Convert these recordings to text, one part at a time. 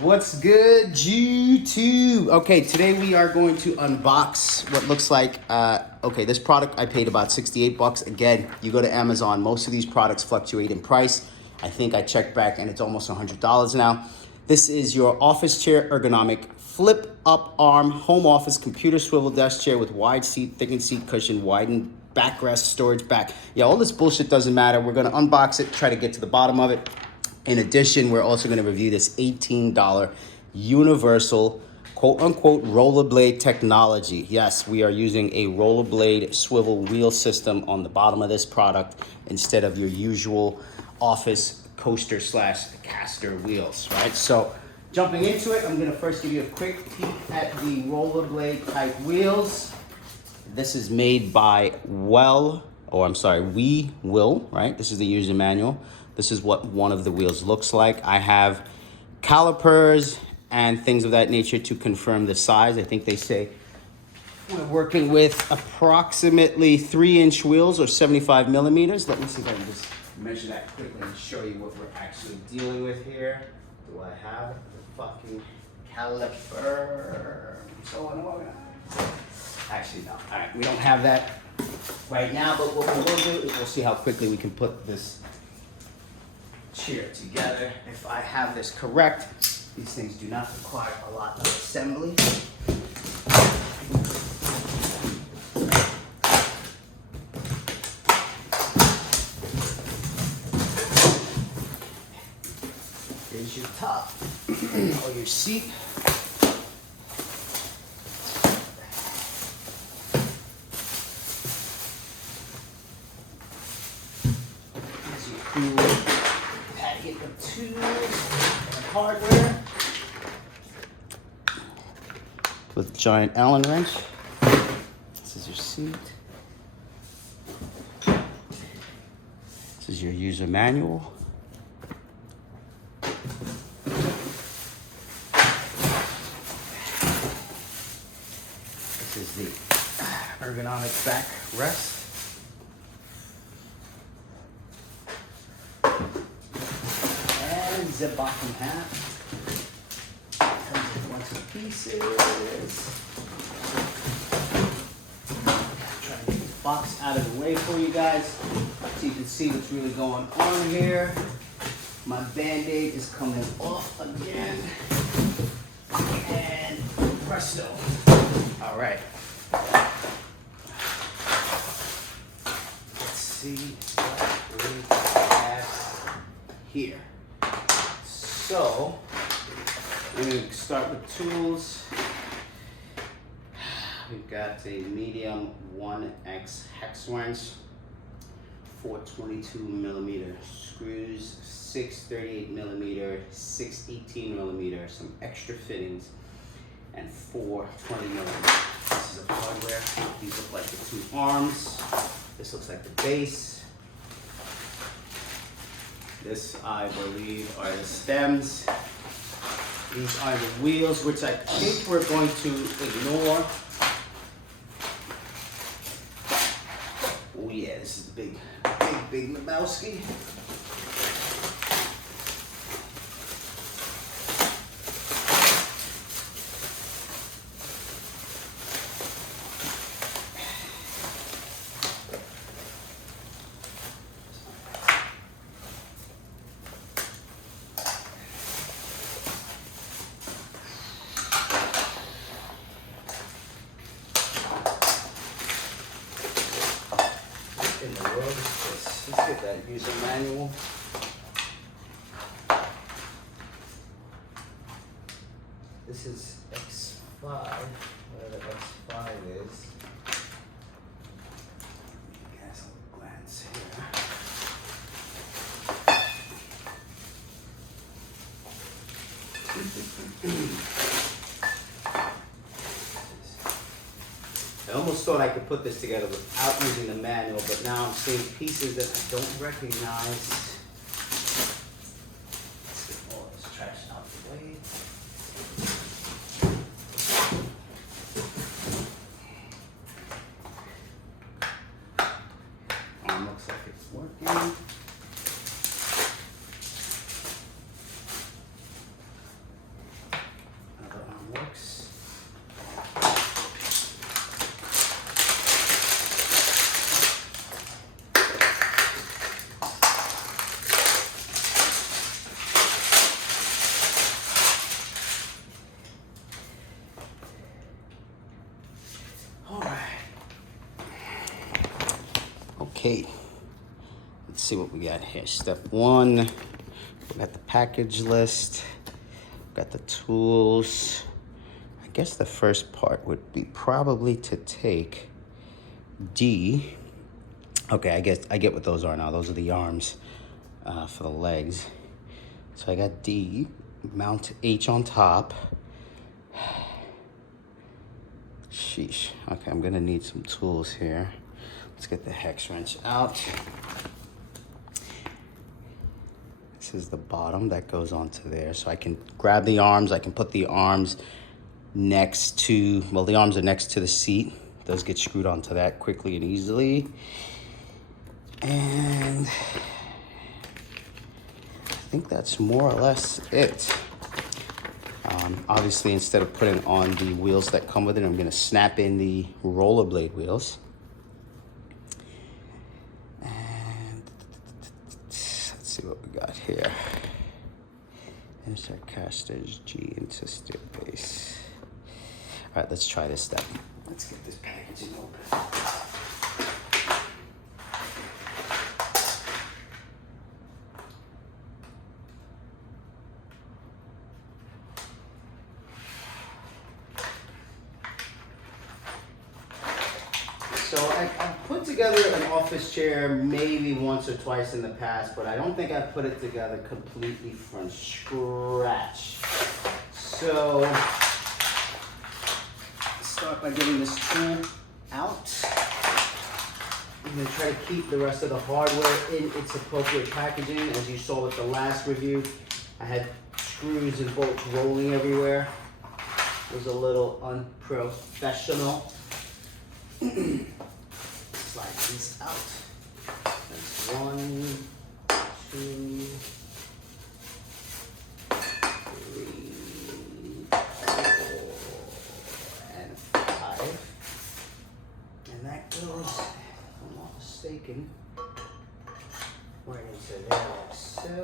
What's good, YouTube? Okay, today we are going to unbox what looks like, okay, this product I paid about 68 bucks. Again, you go to Amazon, most of these products fluctuate in price. I think I checked back and it's almost $100 now. This is your office chair ergonomic flip up arm home office computer swivel desk chair with wide seat, thickened seat cushion, widened backrest, storage back. Yeah, all this bullshit doesn't matter. We're gonna unbox it, try to get to the bottom of it. In addition, we're also going to review this $18 universal quote-unquote rollerblade technology. Yes, we are using a rollerblade swivel wheel system on the bottom of this product instead of your usual office coaster slash caster wheels, right? So jumping into it, I'm going to first give you a quick peek at the rollerblade type wheels. This is made by WEWILL, right? This is the user manual. This is what one of the wheels looks like. I have calipers and things of that nature to confirm the size. I think they say we're working with approximately 3-inch wheels or 75 millimeters. Let me see if I can just measure that quickly and show you what we're actually dealing with here. Do I have the fucking caliper? So unorganized. Actually, no. All right, we don't have that right now, but what we will do is we'll see how quickly we can put this chair together. If I have this correct, these things do not require a lot of assembly. Here's your top or your seat. Here's your cool packet of tools and hardware with giant Allen wrench. This is your seat. This is your user manual. This is the ergonomic back rest. And the bottom half comes in a bunch of pieces. Try to get the box out of the way for you guys so you can see what's really going on here. My Band-Aid is coming off again. And presto. All right. Let's see what we have here. So, we're going to start with tools. We've got a medium 1X hex wrench, 422 millimeter screws, 638 millimeter, 618 millimeter, some extra fittings, and 420 millimeter pieces of hardware. These look like the two arms. This looks like the base. This, I believe, are the stems. These are the wheels, which I think we're going to ignore. Oh yeah, this is the big Lebowski. In the world is this? Let's get that user manual. This is X5, whatever X5 is. Give you guys a glance here. I almost thought I could put this together without using the manual, but now I'm seeing pieces that I don't recognize. Let's get all this trash out the way. Looks like it's working. Okay, let's see what we got here. Step one, we got the package list, got the tools. I guess the first part would be probably to take D. Okay, I get what those are now. Those are the arms for the legs. So I got D, mount H on top. Sheesh. Okay, I'm gonna need some tools here. Let's get the hex wrench out. This is the bottom that goes onto there. So I can grab the arms. I can put the arms next to, well, the arms are next to the seat. Those get screwed onto that quickly and easily. And I think that's more or less it. Obviously, instead of putting on the wheels that come with it, I'm gonna snap in the rollerblade wheels. And let's see what we got here. There's our casters, G into steel base. All right, let's try this step. Let's get this packaging open. So I've put together an office chair maybe once or twice in the past, but I don't think I've put it together completely from scratch. So start by getting this tool out. I'm gonna try to keep the rest of the hardware in its appropriate packaging. As you saw with the last review, I had screws and bolts rolling everywhere. It was a little unprofessional. Slide these out. That's 1, 2, 3, 4, and 5. And that goes, if I'm not mistaken, right into there like so.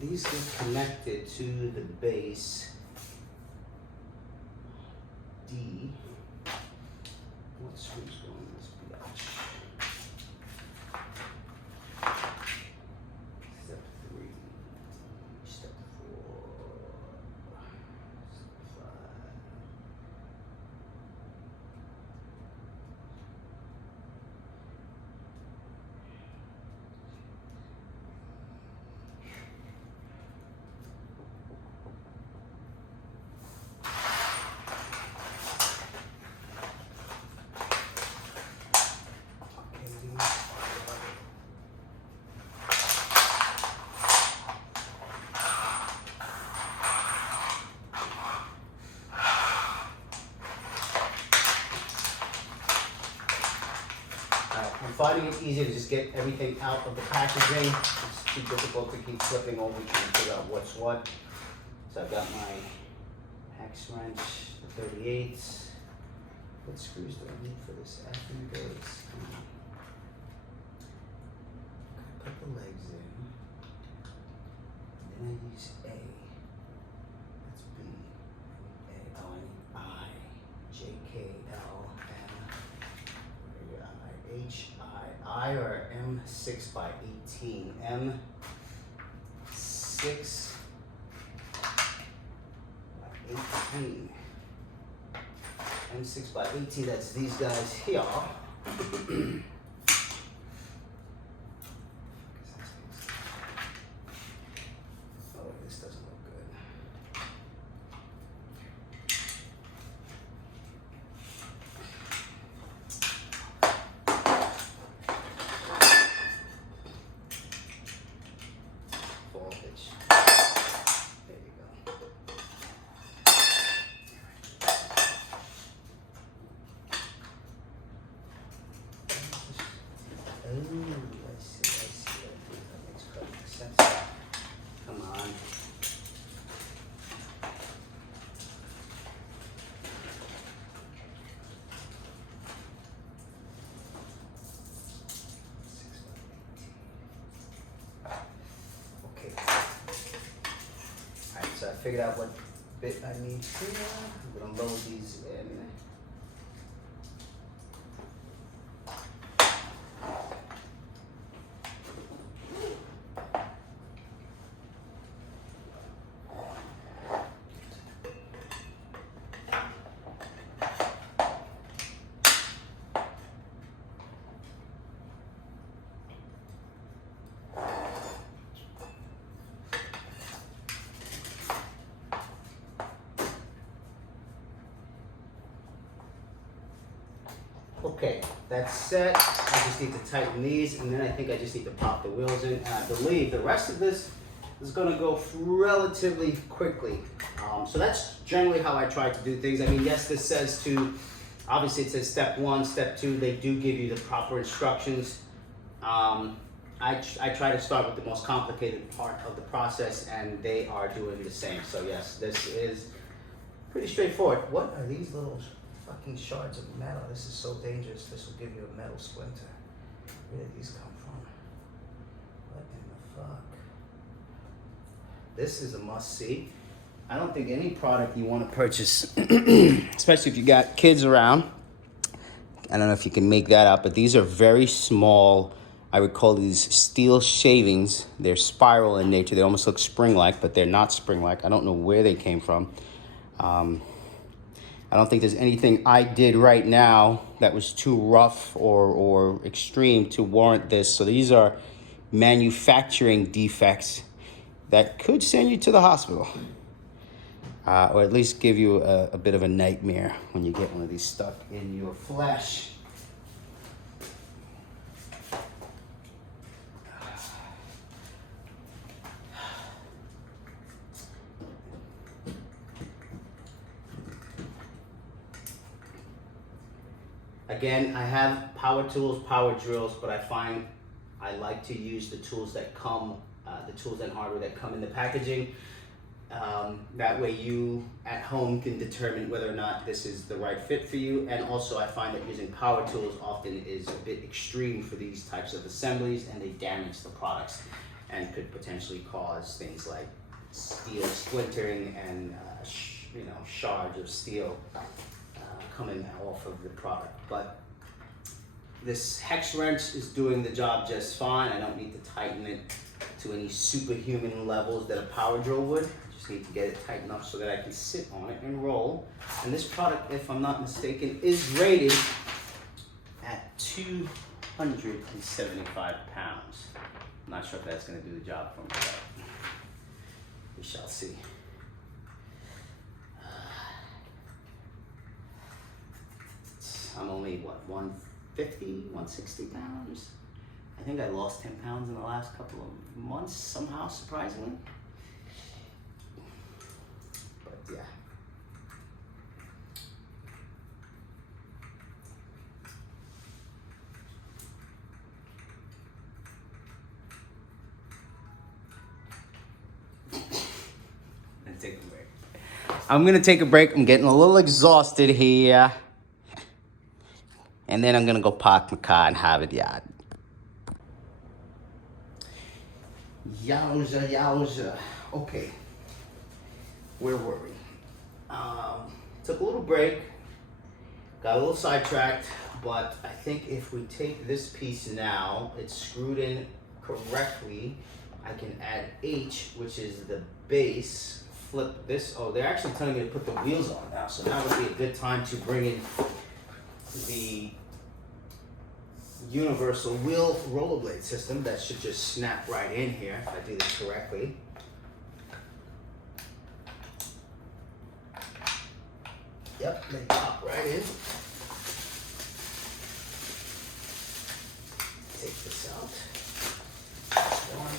These get connected to the base D. What screws go in this bitch? Step 3, step 4, step 5. I'm finding it easier to just get everything out of the packaging. It's too difficult to keep flipping over trying to figure out what's what. So I've got my hex wrench, the 38s. What screws do I need for this effing base? I put the legs in. And then I use A. That's B. A. Oh, I need I. J, K, L, M. H, I or M6 by 18. M6 by 18. M6 by 18, that's these guys here. Oh, this doesn't look good. Voltage. There you go. Oh, I see. That makes perfect sense. Come on. Okay. Alright, so I figured out what bit I need here. I'm gonna load these in. Okay, that's set. I just need to tighten these, and then I think I just need to pop the wheels in. And I believe the rest of this is gonna go relatively quickly. So that's generally how I try to do things. I mean, yes, this says to, obviously it says step 1, step 2, they do give you the proper instructions. I try to start with the most complicated part of the process, and they are doing the same. So yes, this is pretty straightforward. What are these little fucking shards of metal? This is so dangerous. This will give you a metal splinter. Where did these come from? What in the fuck? This is a must-see. I don't think any product you want to purchase, especially if you got kids around. I don't know if you can make that up, but these are very small. I would call these steel shavings. They're spiral in nature. They almost look spring-like, but they're not spring-like. I don't know where they came from. I don't think there's anything I did right now that was too rough or extreme to warrant this. So these are manufacturing defects that could send you to the hospital. Or at least give you a bit of a nightmare when you get one of these stuck in your flesh. Again, I have power tools, power drills, but I find I like to use the tools that come, the tools and hardware that come in the packaging. That way you at home can determine whether or not this is the right fit for you. And also I find that using power tools often is a bit extreme for these types of assemblies, and they damage the products and could potentially cause things like steel splintering and shards of steel coming off of the product. But this hex wrench is doing the job just fine. I don't need to tighten it to any superhuman levels that a power drill would. I just need to get it tight enough so that I can sit on it and roll. And this product, if I'm not mistaken, is rated at 275 pounds. I'm not sure if that's going to do the job for me, but we shall see. I'm only, what, 150, 160 pounds? I think I lost 10 pounds in the last couple of months, somehow, surprisingly. But yeah. I'm gonna take a break. I'm getting a little exhausted here. And then I'm gonna go park my car in Harvard Yard. Yowza, yowza. Okay, where were we? Took a little break, got a little sidetracked, but I think if we take this piece now, it's screwed in correctly. I can add H, which is the base, flip this. Oh, they're actually telling me to put the wheels on now, so now would be a good time to bring in the universal wheel rollerblade system that should just snap right in here if I do this correctly. Yep, they pop right in. Take this out. One.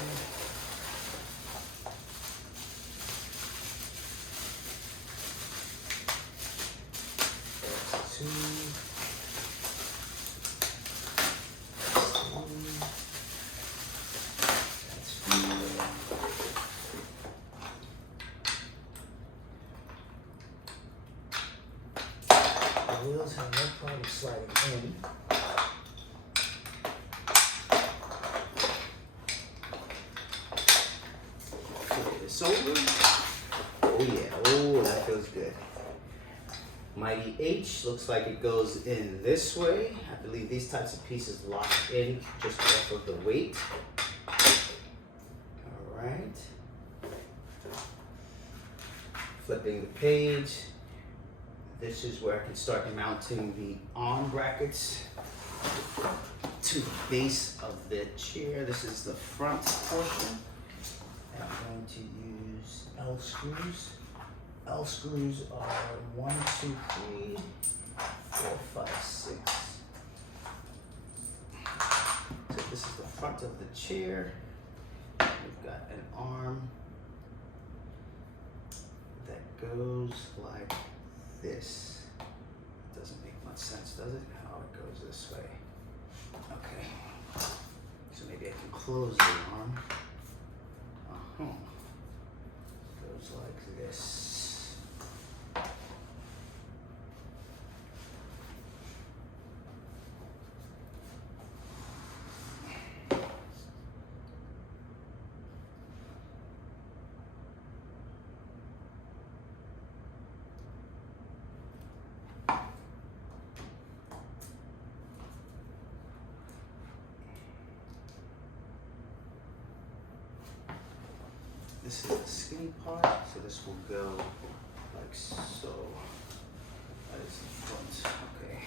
There's two. Wheels have no problem sliding in. Flip this over. Oh yeah, oh, that feels good. Mighty H looks like it goes in this way. I believe these types of pieces lock in just off of the weight. All right. Flipping the page. This is where I can start mounting the arm brackets to the base of the chair. This is the front portion. And I'm going to use L screws. L screws are 1, 2, 3, 4, 5, 6. So this is the front of the chair. We've got an arm that goes like this. Doesn't make much sense, does it? How it goes this way. Okay. So maybe I can close the arm. Goes like this. This is the skinny part, so this will go like so. That is the front, okay.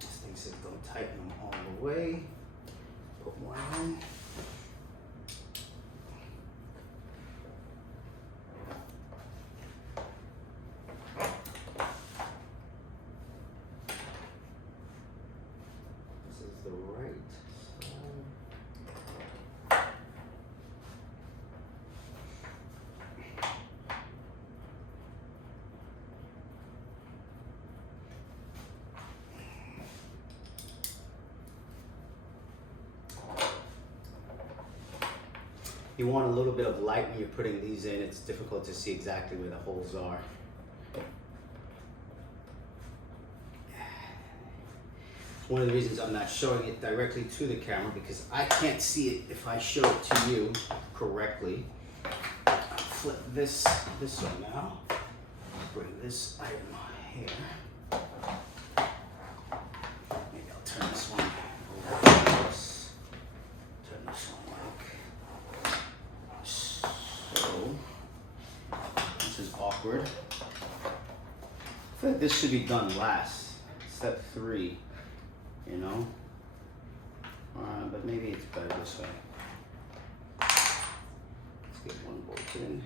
This thing says don't tighten them all the way. Put one in. This is the right side. You want a little bit of light when you're putting these in. It's difficult to see exactly where the holes are. It's one of the reasons I'm not showing it directly to the camera, because I can't see it if I show it to you correctly. I'll flip this way now. Bring this item here. Maybe I'll turn this one over like this. Turn this one like so. This is awkward. I feel like this should be done last. Step 3, you know? But maybe it's better this way. Let's get one bolt in.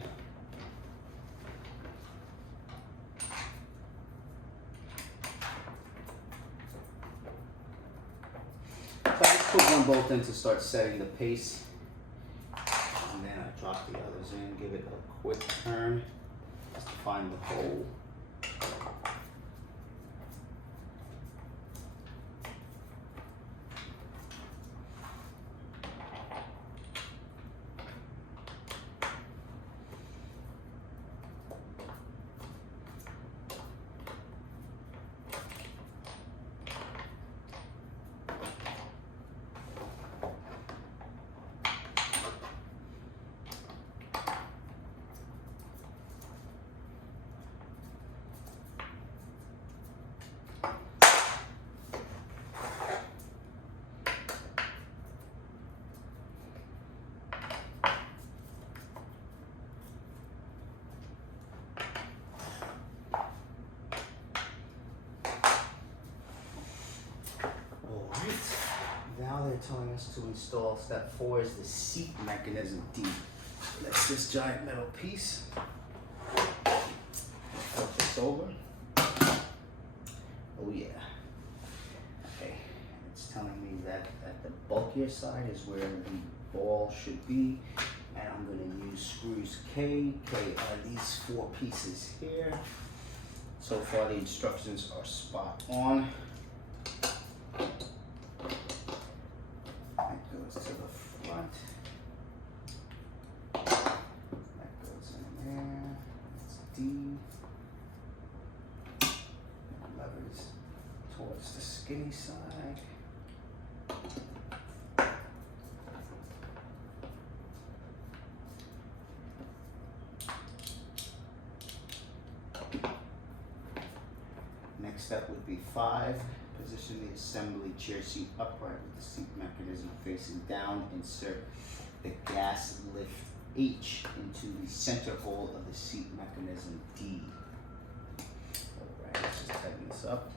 So I just put one bolt in to start setting the pace. And then I drop the others in, give it a quick turn just to find the hole. Now they're telling us to install step 4 is the seat mechanism. D. That's this giant metal piece. Flip this over. Oh yeah. Okay. It's telling me that at the bulkier side is where the ball should be. And I'm going to use screws K. K are these 4 pieces here. So far the instructions are spot on. To the front. That goes in there. That's D. Levers towards the skinny side. Next step would be 5. Position the assembly chair seat upright with the seat mechanism facing down. Insert the gas lift H into the center hole of the seat mechanism D. Alright, let's just tighten this up.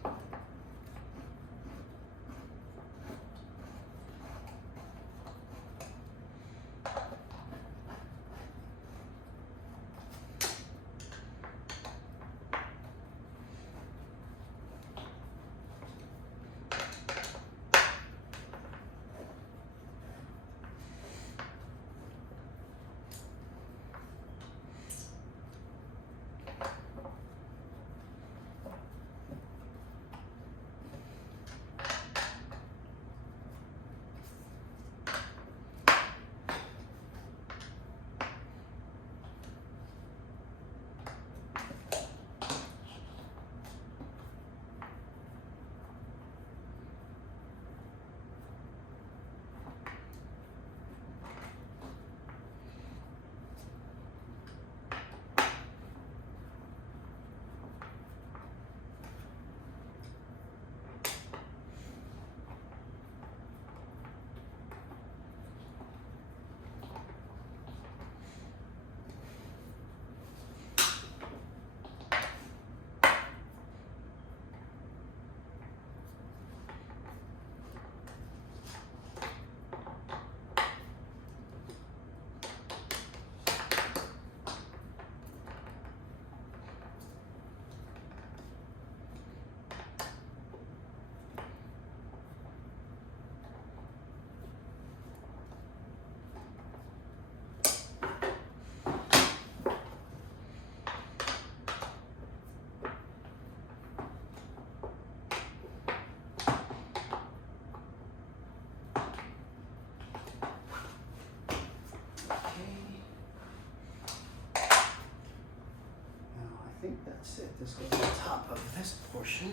I think that's it. This goes on top of this portion.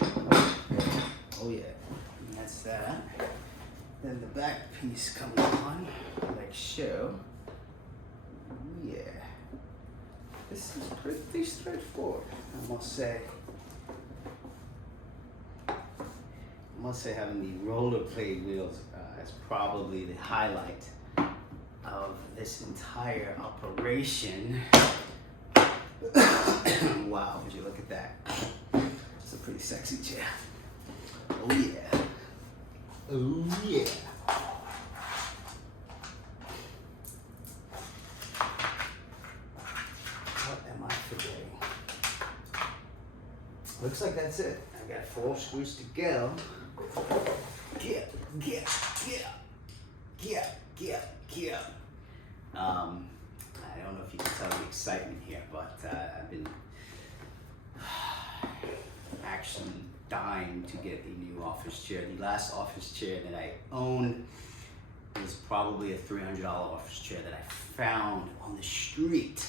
Oh yeah, and that's that. Then the back piece comes on, like so. Yeah, this is pretty straightforward, I must say. Having the rollerblade wheels is probably the highlight of this entire operation. Wow, would you look at that? It's a pretty sexy chair. Oh yeah. Oh yeah. What am I forgetting? Looks like that's it. I got 4 screws to go. Get. I don't know if you can tell the excitement here, but I've been actually dying to get a new office chair. The last office chair that I owned was probably a $300 office chair that I found on the street.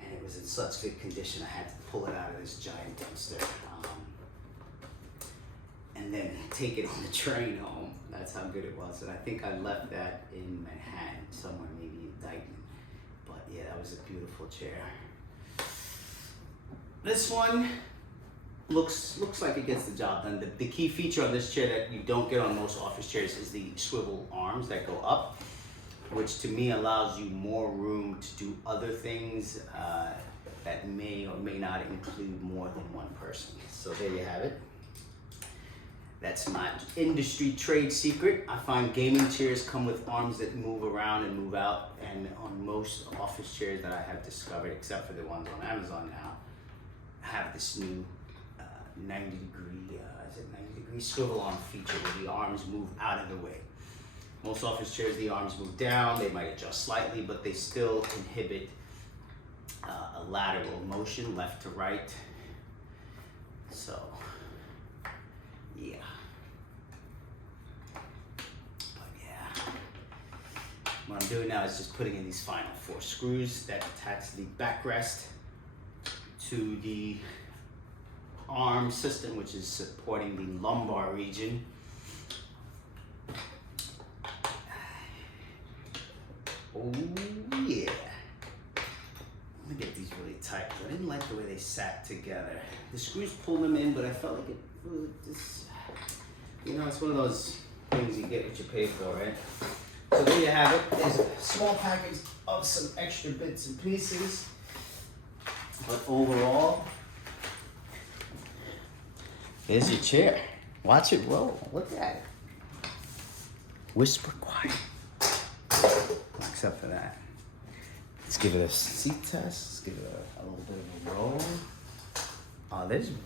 And it was in such good condition, I had to pull it out of this giant dumpster. And then take it on the train home. That's how good it was. And I think I left that in Manhattan, somewhere maybe in Dayton. But yeah, that was a beautiful chair. This one looks like it gets the job done. The key feature on this chair that you don't get on most office chairs is the swivel arms that go up, which to me allows you more room to do other things that may or may not include more than one person. So there you have it. That's my industry trade secret. I find gaming chairs come with arms that move around and move out, and on most office chairs that I have discovered, except for the ones on Amazon now, have this new 90 degree swivel arm feature where the arms move out of the way. Most office chairs, the arms move down, they might adjust slightly, but they still inhibit a lateral motion, left to right. So, yeah. But yeah, What I'm doing now is just putting in these final 4 screws that attach the backrest to the arm system, which is supporting the lumbar region. Oh yeah. I'm gonna get these really tight because I didn't like the way they sat together. The screws pulled them in, but I felt like it just, you know, it's one of those things you get what you pay for, right? So there you have it. There's a small package of some extra bits and pieces. But overall, there's your chair. Watch it roll. Look at it. Whisper quiet. Except for that. Let's give it a seat test. Let's give it a little bit of a roll.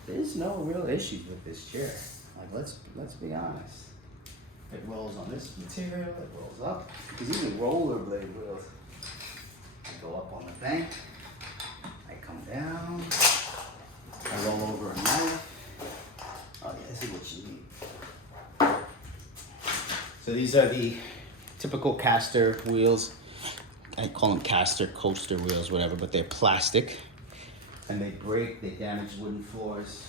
There's no real issues with this chair. Like let's be honest. It rolls on this material. It rolls up. Because even rollerblade wheels. I go up on the bank. I come down. I roll over a knife. Oh yeah, this is what you need. So these are the typical caster wheels. I call them caster, coaster wheels, whatever, but they're plastic. And they break, they damage wooden floors.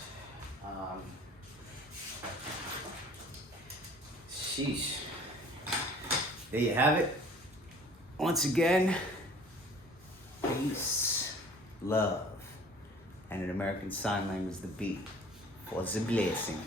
Sheesh. There you have it. Once again, peace, love, and in American Sign Language, the beat was a blessing.